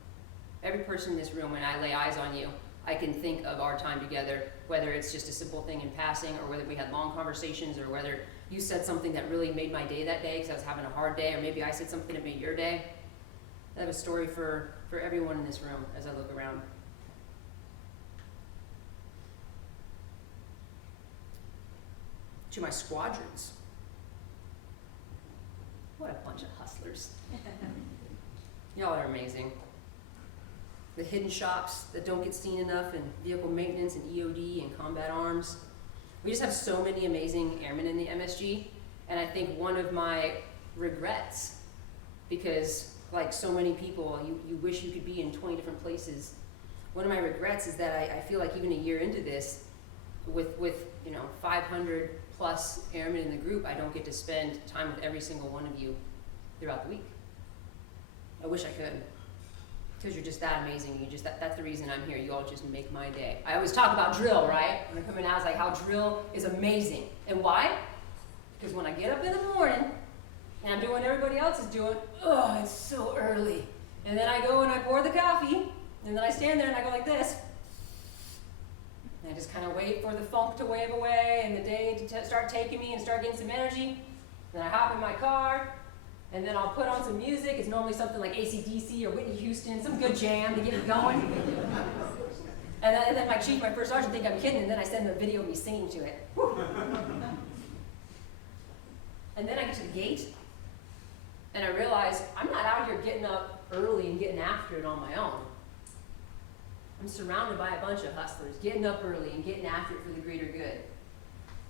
Every person in this room, when I lay eyes on you, I can think of our time together, whether it's just a simple thing in passing, or whether we had long conversations, or whether you said something that really made my day that day because I was having a hard day, or maybe I said something that made your day. I have a story for everyone in this room as I look around. To my squadrons. What a bunch of hustlers. Y'all are amazing. The hidden shops that don't get seen enough, and vehicle maintenance and EOD and combat arms. We just have so many amazing airmen in the MSG, and I think one of my regrets, because like so many people, you wish you could be in 20 different places. One of my regrets is that I feel like even a year into this, with 500 plus airmen in the group, I don't get to spend time with every single one of you throughout the week. I wish I could, because you're just that amazing. That's the reason I'm here. You all just make my day. I always talk about drill, right? When I come in, I was like, how drill is amazing. And why? Because when I get up in the morning, and I'm doing what everybody else is doing, oh, it's so early. And then I go and I pour the coffee, and then I stand there and I go like this. And I just kind of wait for the funk to wave away and the day to start taking me and start getting some energy. Then I hop in my car, and then I'll put on some music. It's normally something like AC/DC or Whitney Houston, some good jam to get me going. And then my chief, my first sergeant, think I'm kidding, and then I send them a video of me singing to it. Woo. And then I get to the gate, and I realize I'm not out here getting up early and getting after it on my own. I'm surrounded by a bunch of hustlers, getting up early and getting after it for the greater good.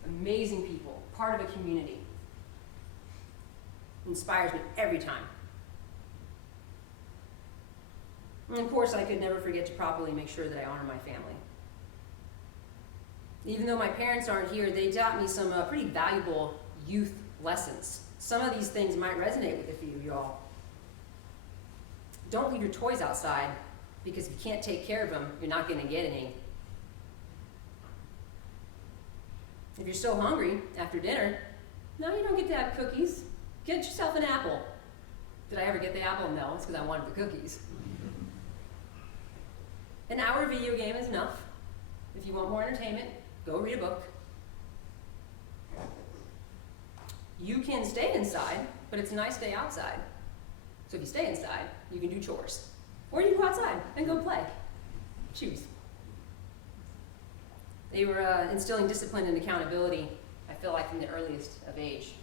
Amazing people, part of a community. Inspires me every time. And of course, I could never forget to properly make sure that I honor my family. Even though my parents aren't here, they taught me some pretty valuable youth lessons. Some of these things might resonate with a few of y'all. Don't leave your toys outside, because if you can't take care of them, you're not going to get any. If you're still hungry after dinner, no, you don't get to have cookies. Get yourself an apple. Did I ever get the apple? No, it's because I wanted the cookies. An hour video game is enough. If you want more entertainment, go read a book. You can stay inside, but it's a nice day outside. So if you stay inside, you can do chores. Or you can go outside and go play. Choose. They were instilling discipline and accountability, I feel like, from the earliest of age.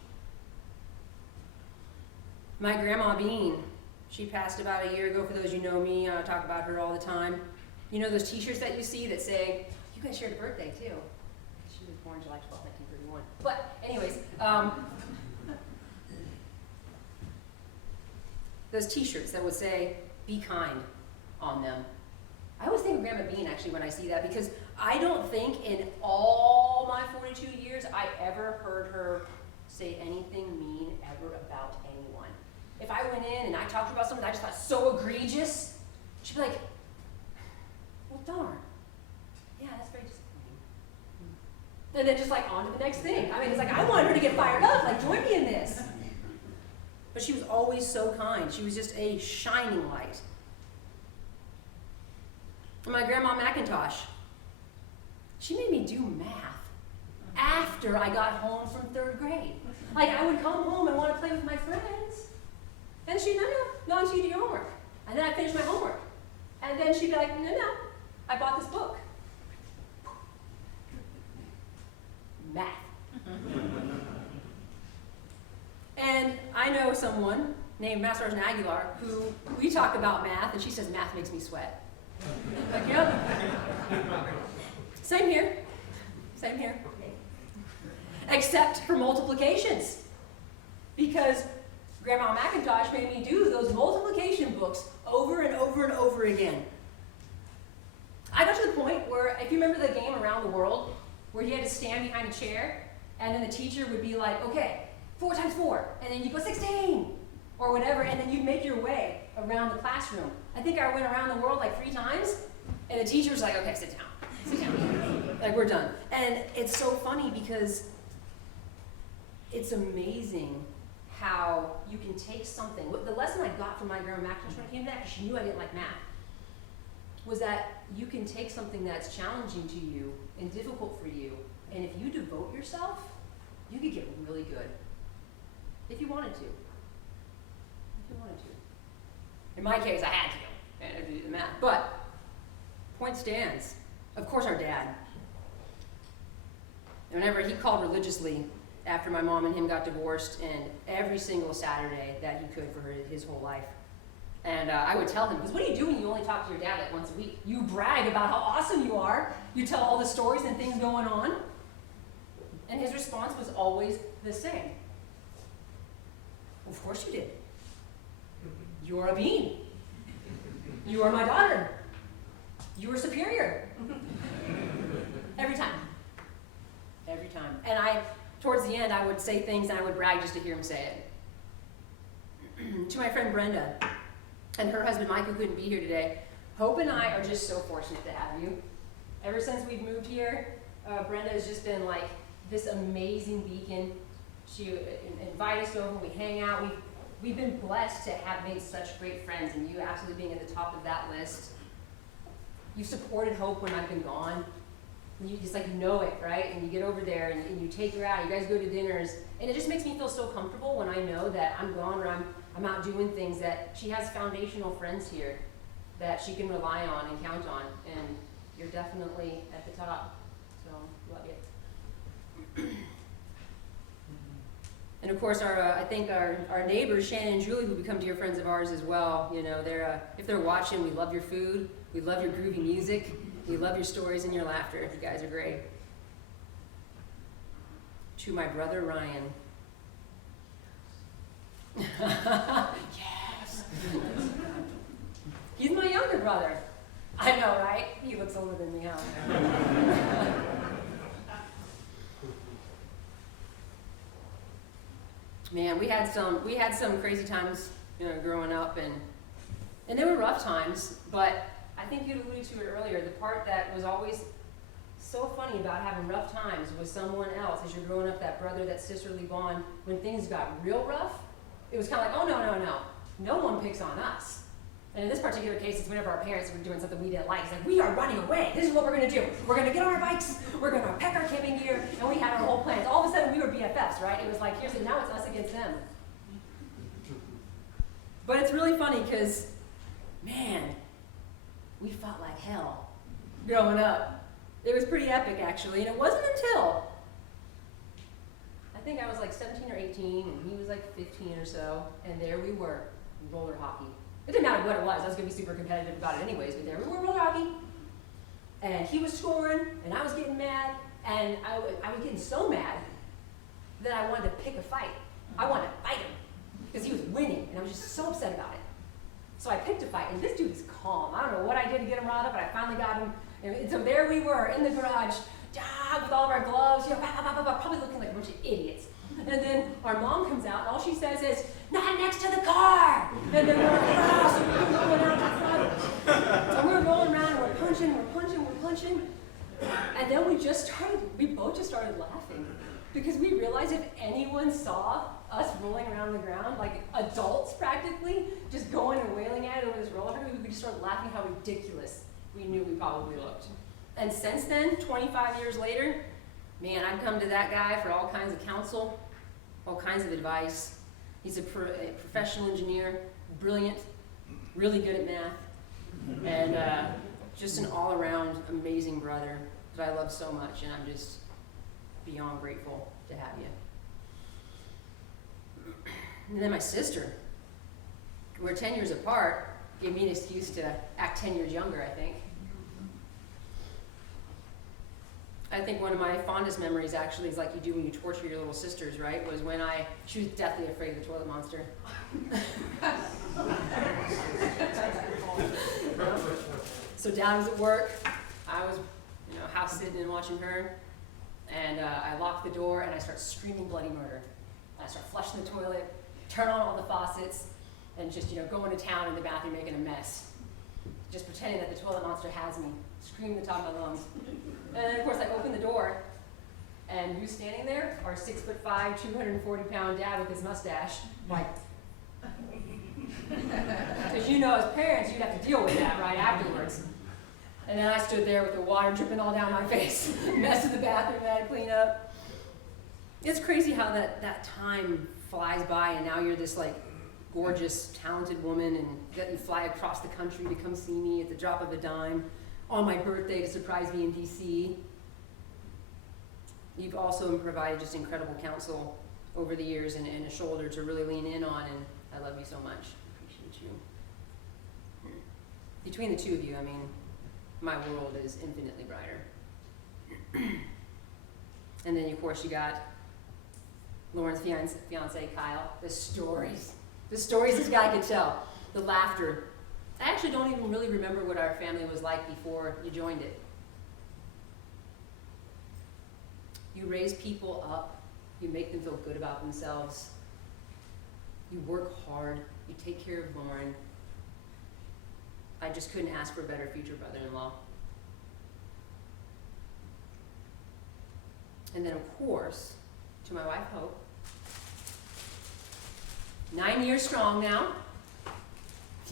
My grandma Bean, she passed about a year ago. For those you know me, I talk about her all the time. You know those t-shirts that you see that say, you guys shared a birthday too. She was born July 12, 1931. But anyways, those t-shirts that would say, be kind on them. I always think of Grandma Bean actually when I see that, because I don't think in all my 42 years I ever heard her say anything mean ever about anyone. If I went in and I talked to her about something that I just thought so egregious, she'd be like, well, darn. Yeah, that's very disappointing. And then just like on to the next thing. I mean, it's like I wanted her to get fired up, like join me in this. But she was always so kind. She was just a shining light. And my grandma McIntosh, she made me do math after I got home from 3rd grade. Like I would come home and want to play with my friends. And she'd, no, until you do your homework. And then I'd finish my homework. And then she'd be like, no, I bought this book. Math. And I know someone named Master Sergeant Aguilar who we talk about math, and she says math makes me sweat. Like, yep. Same here. Same here. Except for multiplications. Because Grandma McIntosh made me do those multiplication books over and over and over again. I got to the point where, if you remember the game Around the World, where you had to stand behind a chair, and then the teacher would be like, okay, 4 times 4, and then you go 16, or whatever, and then you'd make your way around the classroom. I think I went around the world like 3 times, and the teacher was like, okay, sit down. Like, we're done. And it's so funny because it's amazing how you can take something. The lesson I got from my grandma McIntosh when I came back, she knew I didn't like math. was that you can take something that's challenging to you and difficult for you, and if you devote yourself, you could get really good. If you wanted to. If you wanted to. In my case, I had to, and I had to do the math. But, point stands. Of course, our dad. Whenever he called religiously after my mom and him got divorced, and every single Saturday that he could for his whole life. And I would tell him, because what do you do when you only talk to your dad like once a week? You brag about how awesome you are. You tell all the stories and things going on. And his response was always the same. Of course you did. You're a bean. You are my daughter. You are superior. Every time. Every time. And towards the end, I would say things and I would brag just to hear him say it. To my friend Brenda and her husband Mike, who couldn't be here today, Hope and I are just so fortunate to have you. Ever since we've moved here, Brenda has just been like this amazing beacon. She invited us over, we hang out. We've been blessed to have made such great friends, and you absolutely being at the top of that list. You supported Hope when I've been gone. And you just like know it, right? And you get over there and you take her out, you guys go to dinners, and it just makes me feel so comfortable when I know that I'm gone or I'm out doing things, that she has foundational friends here that she can rely on and count on, and you're definitely at the top. So, love you. And of course, I think our neighbors, Shannon and Julie, who become dear friends of ours as well, you know, if they're watching, we love your food, we love your groovy music, we love your stories and your laughter. You guys are great. To my brother Ryan. Yes! He's my younger brother. I know, right? He looks older than me, huh? Man, we had some crazy times, you know, growing up, and they were rough times, but I think you alluded to it earlier. The part that was always so funny about having rough times was someone else, as you're growing up, that brother, that sisterly bond. When things got real rough, it was kind of like, oh, no one picks on us. And in this particular case, it's whenever our parents were doing something we didn't like. It's like, we are running away. This is what we're going to do. We're going to get on our bikes. We're going to pack our camping gear. And we had our whole plans. All of a sudden, we were BFFs, right? It was like, now it's us against them. But it's really funny because, man, we fought like hell growing up. It was pretty epic, actually. And it wasn't until, I think I was like 17 or 18, and he was like 15 or so. And there we were, roller hockey. It didn't matter what it was. I was going to be super competitive about it anyways, but there we were roller hockey. And he was scoring, and I was getting mad, and I was getting so mad that I wanted to pick a fight. I wanted to fight him because he was winning, and I was just so upset about it. So I picked a fight, and this dude is calm. I don't know what I did to get him riled up, but I finally got him. And so there we were in the garage, with all of our gloves, probably looking like a bunch of idiots. And then our mom comes out, and all she says is, "Not next to the car!" And then we're like, "Oh!" So we're going out that front. And we're rolling around, and we're punching. And then we both just started laughing. Because we realized if anyone saw us rolling around the ground, like adults practically, just going and wailing at it over this roller coaster, we would just start laughing how ridiculous we knew we probably looked. And since then, 25 years later, man, I've come to that guy for all kinds of counsel, all kinds of advice. He's a professional engineer, brilliant, really good at math, and just an all-around amazing brother that I love so much, and I'm just beyond grateful to have you. And then my sister, we're 10 years apart, gave me an excuse to act 10 years younger, I think. I think one of my fondest memories actually is like you do when you torture your little sisters, right? Was when she was deathly afraid of the toilet monster. So Dad was at work, I was, house sitting and watching her, and I locked the door and I start screaming bloody murder. I start flushing the toilet, turn on all the faucets, and just, going to town in the bathroom making a mess. Just pretending that the toilet monster has me, screaming at the top of my lungs. And then, of course, I open the door, and who's standing there? Our 6'5", 240-pound dad with his mustache, like, because as parents, you'd have to deal with that right afterwards. And then I stood there with the water dripping all down my face, mess in the bathroom that I had to clean up. It's crazy how that time flies by, and now you're this like gorgeous, talented woman, and you fly across the country to come see me at the drop of a dime on my birthday to surprise me in DC. You've also provided just incredible counsel over the years and a shoulder to really lean in on, and I love you so much. Appreciate you. Between the two of you, I mean, my world is infinitely brighter. And then, of course, you got Lauren's fiance, Kyle. The stories this guy could tell. The laughter. I actually don't even really remember what our family was like before you joined it. You raise people up. You make them feel good about themselves. You work hard. You take care of Lauren. I just couldn't ask for a better future brother-in-law. And then, of course, to my wife, Hope. 9 years strong now.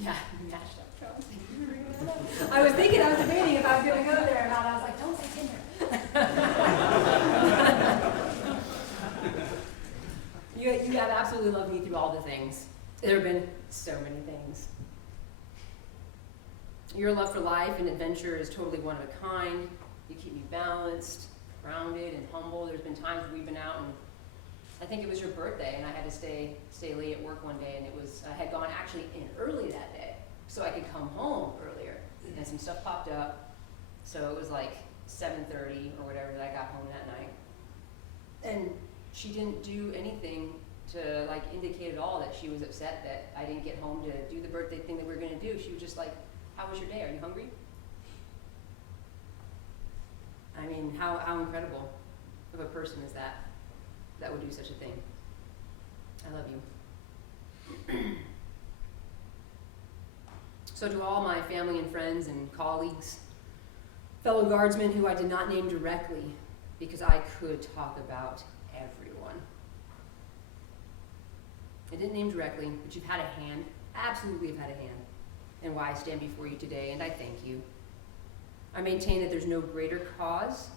Yeah, you matched up, Charles. I was debating if I was going to go there or not. I was like, don't say Tinder. You have absolutely loved me through all the things. There have been so many things. Your love for life and adventure is totally one of a kind. You keep me balanced, grounded, and humble. There's been times we've been out, and I think it was your birthday, and I had to stay late at work one day, and I had gone actually in early that day, so I could come home earlier. And some stuff popped up, so it was like 7:30 or whatever that I got home that night. And she didn't do anything to like indicate at all that she was upset that I didn't get home to do the birthday thing that we were gonna do. She was just like, how was your day? Are you hungry? I mean, how incredible of a person is that would do such a thing. I love you. So to all my family and friends and colleagues, fellow guardsmen who I did not name directly because I could talk about everyone. I didn't name directly, but you've had a hand, absolutely have had a hand in why I stand before you today, and I thank you. I maintain that there's no greater cause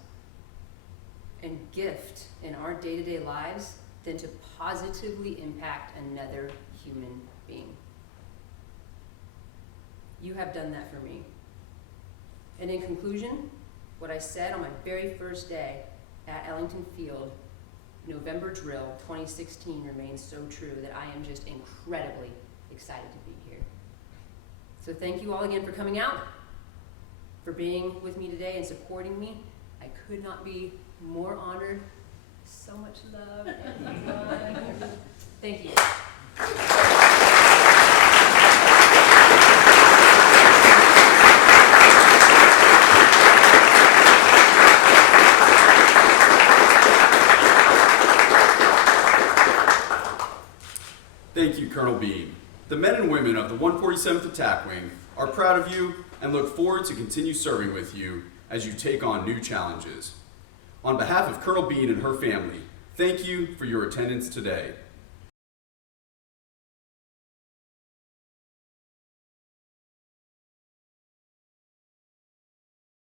and gift in our day-to-day lives than to positively impact another human being. You have done that for me. And in conclusion, what I said on my very first day at Ellington Field, November drill 2016, remains so true that I am just incredibly excited to be here. So thank you all again for coming out, for being with me today and supporting me. I could not be more honored. So much love, everyone. Thank you. Thank you, Colonel Bean. The men and women of the 147th Attack Wing are proud of you and look forward to continue serving with you as you take on new challenges. On behalf of Colonel Bean and her family, thank you for your attendance today.